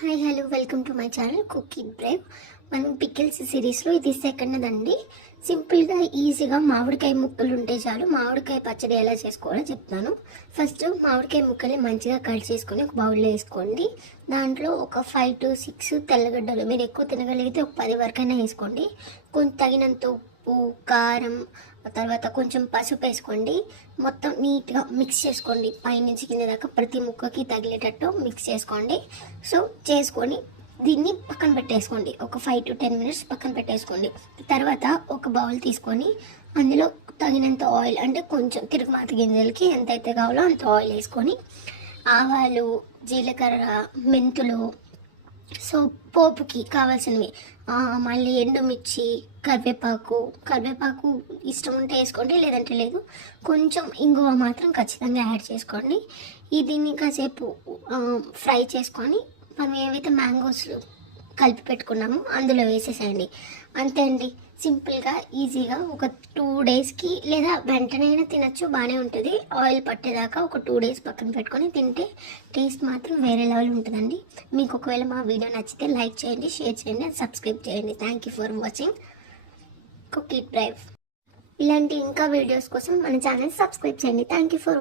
Hi hello welcome to my channel cook it Brave. మనం pickles సిరీస్లో ఇది second అండి. సింపుల్గా ఈజీగా మామిడికాయ ముక్కలు ఉంటే చాలు మామిడికాయ పచ్చడి ఎలా చేసుకోవాలో చెప్తాను. ఫస్ట్ మామిడికాయ ముక్కల్ని మంచిగా కట్ చేసుకొని ఒక బౌల్లో వేసుకోండి. దాంట్లో ఒక 5 to 6 తెల్లగడ్డలు, మీరు ఎక్కువ తినగలిగితే ఒక 10 వరకైనా వేసుకోండి. కొంచెం తగినంత ఉప్పు, కారం, తర్వాత కొంచెం పసుపు వేసుకోండి. మొత్తం నీట్గా మిక్స్ చేసుకోండి. పైనుంచి కింద దాకా ప్రతి ముక్కకి తగిలేటట్టు మిక్స్ చేసుకోండి. సో చేసుకొని దీన్ని పక్కన పెట్టేసుకోండి. ఒక 5 to 10 minutes పక్కన పెట్టేసుకోండి. తర్వాత ఒక బౌల్ తీసుకొని అందులో తగినంత ఆయిల్, అంటే కొంచెం తిరుగుమాత గింజలకి ఎంతైతే కావాలో అంత ఆయిల్ వేసుకొని ఆవాలు, జీలకర్ర, మెంతులు, సో పోపుకి కావాల్సినవి, మళ్ళీ ఎండుమిర్చి, కరివేపాకు ఇష్టం ఉంటే వేసుకోండి, లేదంటే లేదు. కొంచెం ఇంగువ మాత్రం ఖచ్చితంగా యాడ్ చేసుకోండి. దీన్ని కాసేపు ఫ్రై చేసుకొని మనం ఏవైతే మ్యాంగోస్ కలిపి పెట్టుకున్నామో అందులో వేసేసేయండి. అంతే అండి, సింపుల్గా ఈజీగా ఒక 2 daysకి, లేదా వెంటనే అయినా తినచ్చు, బాగానే ఉంటుంది. ఆయిల్ పట్టేదాకా ఒక 2 days పక్కన పెట్టుకొని తింటే టేస్ట్ మాత్రం వేరే లెవెల్ ఉంటుందండి. మీకు ఒకవేళ మా వీడియో నచ్చితే లైక్ చేయండి, షేర్ చేయండి, సబ్స్క్రైబ్ చేయండి. Thank you for watching cook it brave. ఇలాంటి ఇంకా వీడియోస్ కోసం మన ఛానల్ సబ్స్క్రైబ్ చేయండి. Thank you for